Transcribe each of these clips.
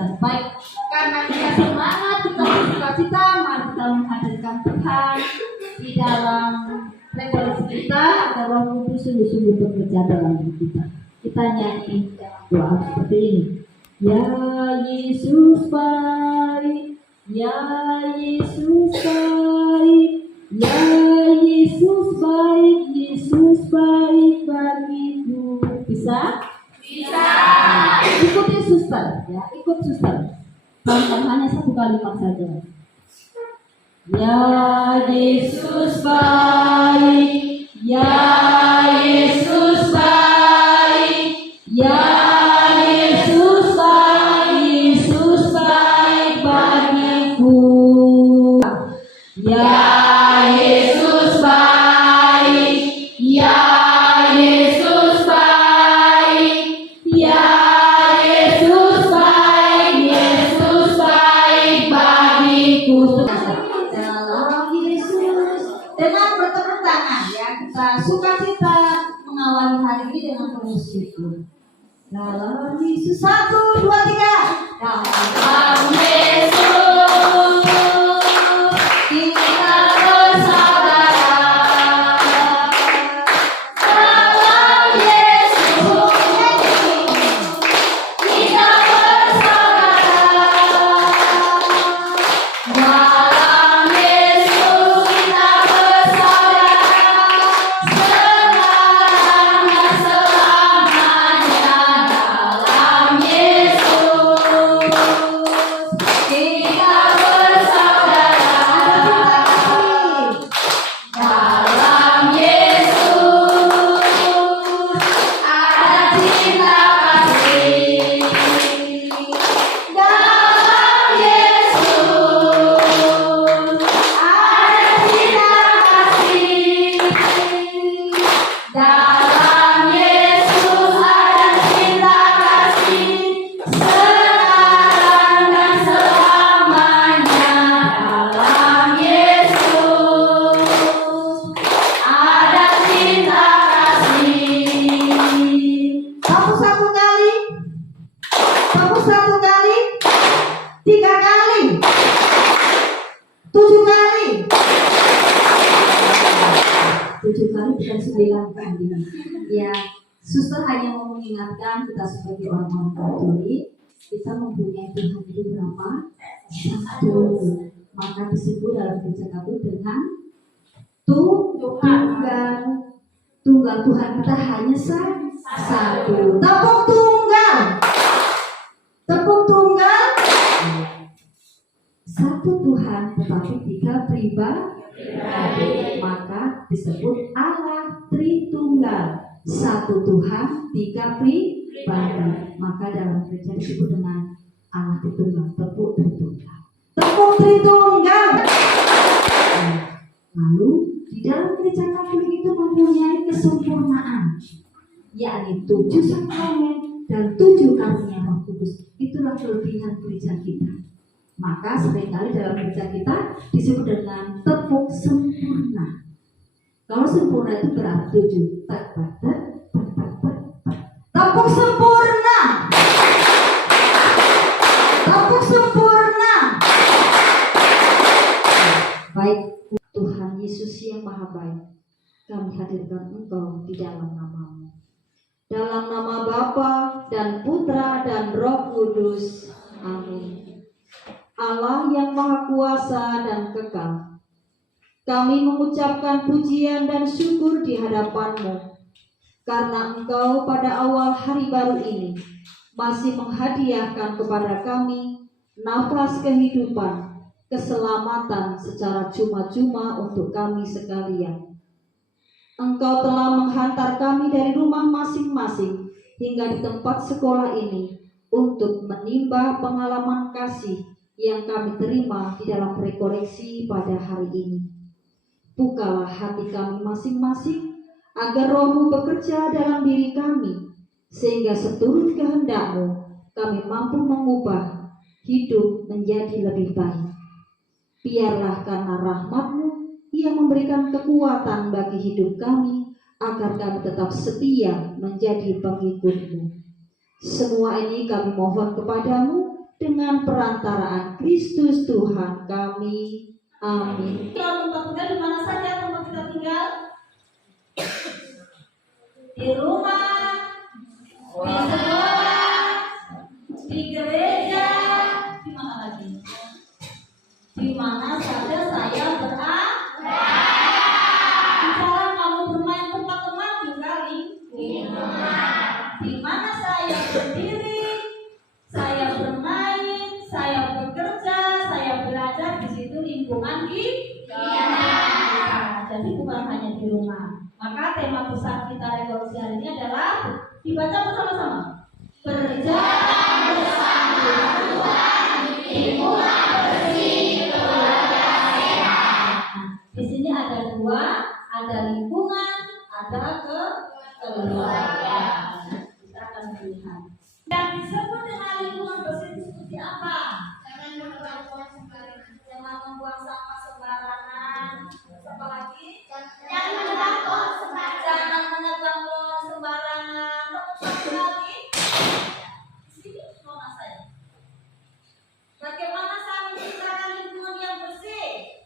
berjalan baik. Karena kita semangat, kita bersukacita, mari kita menghadirkan Tuhan di dalam revolusi kita agar Roh Kudus sungguh-sungguh bekerja dalam diri kita. Kita nyanyi doa seperti ini. Ya Yesus baik, ya Yesus baik, ya Yesus baik, Yesus baik bagiku. Bisa? Bisa. Ikuti suster, ya, ikut suster. Hanya satu kalimat saja. Ya Yesus baik, ya Yesus baik, ya Yesus baik, Yesus baik bagiku. Ya Yesus baik, ya Yesus baik, ya Yesus baik, Yesus baik bagiku. Dalam Yesus, dengan bertepuk tangan ya, kita sukacita mengawali hari ini dengan penuh syukur. Dalam Yesus, 1, 2, 3. Dalam Yesus kita bersaudara. Dalam Yesus kita bersaudara. Dalam Yesus kita bersaudara. Sekarang dan selamanya. Dalam Yesus kita bersaudara. Dalam Yesus ada cinta kasih. Dalam Yesus ada cinta kasih. Dalam Yesus ada cinta kasih. Sekarang dan selamanya. Dalam Yesus ada cinta kasih. Kamu satu kali, kamu satu kali, 3 kali, 7 kali. 7 kali bukan 9 kali. Ya, suster hanya mau mengingatkan kita sebagai orang-orang Katolik, kita mempunyai Tuhan itu berapa? 1. Maka disebut dalam gereja Katolik dengan tunggal. Tunggal Tuhan kita hanya 1. Tepuk tunggal. Tepuk tunggal. 1 Tuhan tetapi 3 pribadi. Maka disebut Allah Tritunggal. 1 Tuhan, 3 pribadi. Maka dalam gereja disebut dengan Allah Tritunggal. Tepuk Tritunggal. Tepuk Tritunggal. Lalu di dalam gereja Katolik itu mempunyai kesempurnaan, yakni 7 sakramen dan 7 karunia Roh Kudus. Itulah kelebihan gereja kita. Maka seringkali dalam gereja kita disebut dengan tepuk sempurna. Kalau sempurna itu berarti 7. Tepuk sempurna. Tepuk sempurna. Baik Tuhan Yesus yang Maha Baik, kami hadirkan Engkau di dalam nama-Mu. Dalam nama Bapa dan Putra dan Roh Kudus. Amin. Allah yang Maha Kuasa dan Kekal, kami mengucapkan pujian dan syukur di hadapan-Mu, karena Engkau pada awal hari baru ini masih menghadiahkan kepada kami nafas kehidupan, keselamatan secara cuma-cuma untuk kami sekalian. Engkau telah menghantar kami dari rumah masing-masing hingga di tempat sekolah ini untuk menimba pengalaman kasih yang kami terima di dalam rekoleksi pada hari ini. Bukalah hati kami masing-masing agar Roh-Mu bekerja dalam diri kami, sehingga seturut kehendak-Mu kami mampu mengubah hidup menjadi lebih baik. Biarlah karena rahmat-Mu yang memberikan kekuatan bagi hidup kami, agar kami tetap setia menjadi pengikut-Mu. Semua ini kami mohon kepada-Mu dengan dengan perantaraan Kristus Tuhan kami. Amin. Tempat tinggal di mana saja tempat kita tinggal? Di rumah, di sekolah, di gereja, di mana lagi? Di mana saja saya berada. Di jalan kamu bermain tempat-tempat juga lingkungan. Di mana saya berdiri, saya bermain, saya bekerja, saya belajar, di situ lingkungan kita. Jadi bukan hanya di rumah. Maka tema besar kita revolusi hari ini adalah dibaca bersama-sama. Berjalan bersama Tuhan, lingkungan bersih, keluarga sehat. Di sini ada dua, ada lingkungan, ada keluarga. Kita akan melihat. Yang disebut dengan lingkungan bersih itu seperti apa? Jangan membuang sembarangan. Jangan membuang sampah sembarangan. Apa lagi? Jangan menebang pohon sembarangan. Jangan menebang pohon sembarangan. Satu lagi. Di sini mana saya? Bagaimana saya menciptakan lingkungan yang bersih?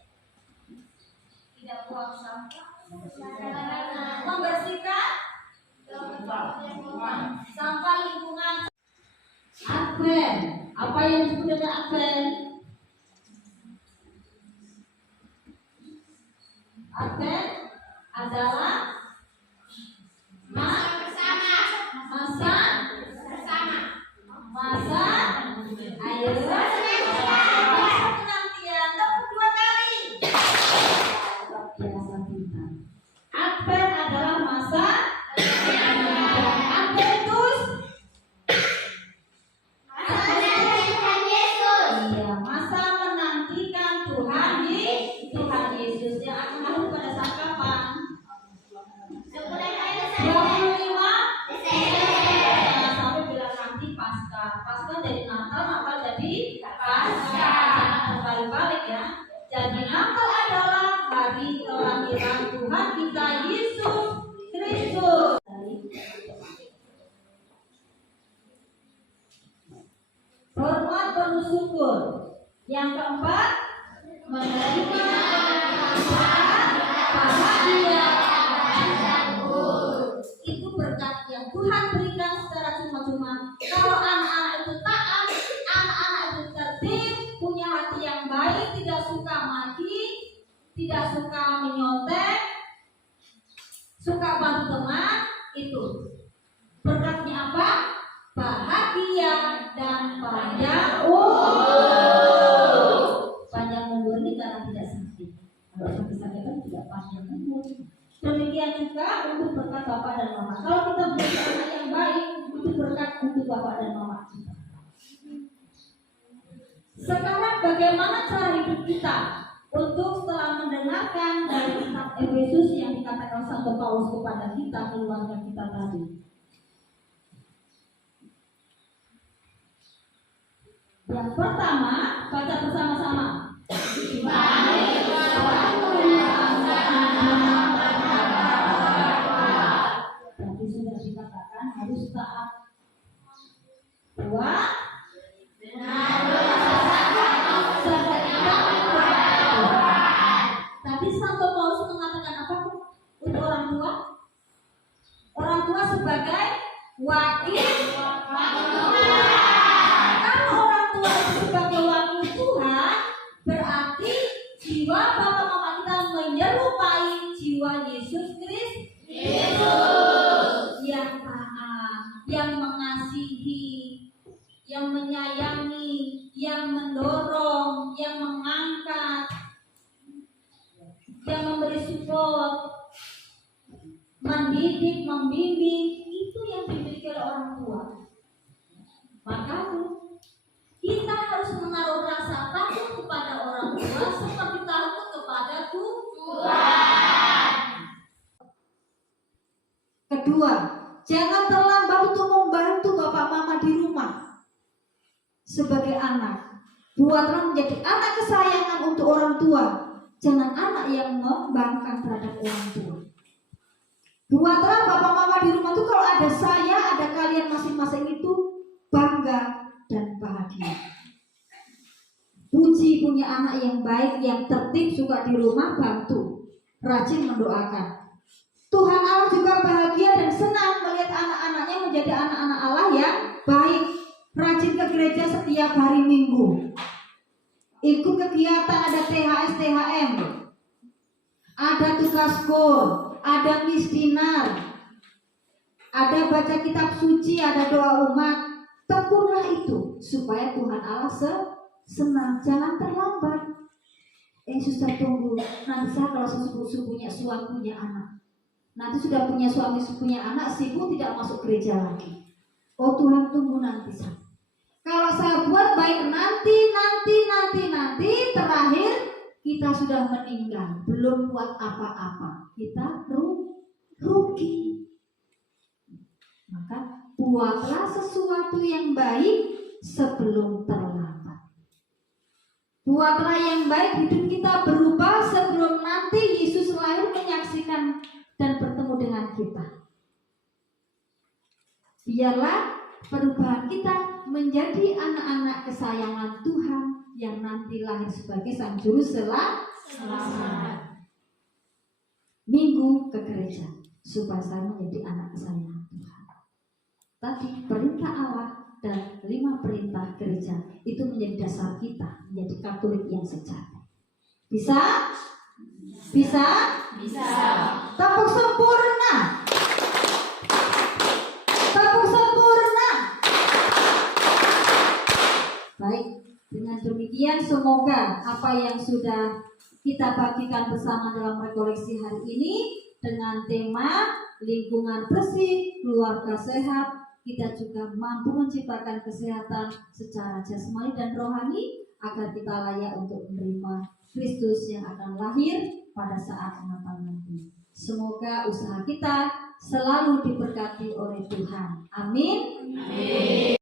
Tidak buang sampah. Membersihkan sampah lingkungan. Advent. Apa yang disebut dengan Advent? Advent adalah masa ayo penantian dua kali. Biasa kita. Advent adalah masa Adventus. Iya, masa menantikan Tuhan Yesus yang akan lahir pada saat kapan? 25 sampai bilang nanti Pasca jadi Natal jadi Pasca. Jangan terbalik-balik ya. Jadi Natal adalah hari kelahiran Tuhan kita Yesus Kristus. Hormat penuh syukur. Yang keempat, menerima bahagia dan itu berkat yang Tuhan berikan secara cuma-cuma. Kalau anak-anak itu taat, anak-anak itu tertib, punya hati yang baik, tidak suka mati, tidak suka menyontek, suka bantu teman, itu berkatnya apa? Bahagia dan panjang umur. Panjang umur ini karena tidak sakit. Kalau sakit-sakit kan tidak panjang umur. Demikian juga untuk berkat Bapak dan Mama. Kalau kita menjadi anak yang baik, itu berkat untuk Bapak dan Mama kita. Sekarang bagaimana cara hidup kita untuk setelah mendengarkan dari kitab Efesus yang dikatakan Santo Paulus kepada kita, keluarga kita tadi? Yang pertama, baca bersama-sama. Tadi sudah dikatakan harus taat. Dua, tadi Santo Paulus mengatakan apa untuk orang tua? Orang tua sebagai wakil. Kalau orang tua sebagai wakil Tuhan, berarti jiwa bapak mama kita menyerupai jiwa Yesus Kristus yang taat, yang mengasihi, yang menyayangi, yang mendorong, yang mengangkat, yang memberi support, mendidik, membimbing. Itu yang dimiliki oleh orang tua. Maka kita harus menaruh rasa takut kepada orang tua seperti takut kepada Tuhan. Kedua, jangan terlambat untuk membantu bapak mama di rumah. Sebagai anak, buatlah menjadi anak kesayangan untuk orang tua. Jangan anak yang membangkang terhadap orang tua. Buatlah bapak mama di rumah itu kalau ada saya, ada kalian masing-masing itu bangga dan bahagia. punya anak yang baik, yang tertib, suka di rumah, bantu, rajin mendoakan. Tuhan Allah juga bahagia dan senang melihat anak-anaknya menjadi anak-anak Allah yang baik, rajin ke gereja setiap hari Minggu, ikut kegiatan, ada THS, THM, ada tugas kur, ada misdinar, ada baca kitab suci, ada doa umat. Tekunlah itu supaya Tuhan Allah senang. Jangan terlambat. Suster tunggu, nanti saya kalau punya suami, punya anak, nanti sudah punya suami, punya anak, sibuk tidak masuk gereja lagi. Oh Tuhan, tunggu nanti saya. Kalau saya buat baik nanti, terakhir kita sudah meninggal, belum buat apa-apa, kita rugi. Maka buatlah sesuatu yang baik sebelum terlambat. Buatlah yang baik, hidup kita berubah sebelum nanti Yesus lahir menyaksikan dan bertemu dengan kita. Biarlah perubahan kita menjadi anak-anak kesayangan Tuhan yang nanti lahir sebagai Sang Juru Selamat. Minggu ke gereja supaya saya menjadi anak kesayangan Tuhan. Tadi perintah Allah dan 5 perintah gereja itu menjadi dasar kita menjadi Katolik yang sejati. Bisa? Bisa? Bisa. Tepuk sempurna. Tepuk sempurna. Baik, dengan demikian semoga apa yang sudah kita bagikan bersama dalam rekoleksi hari ini dengan tema lingkungan bersih, keluarga sehat, kita juga mampu menciptakan kesehatan secara jasmani dan rohani agar kita layak untuk menerima Kristus yang akan lahir pada saat Natal nanti. Semoga usaha kita selalu diberkati oleh Tuhan. Amin. Amin.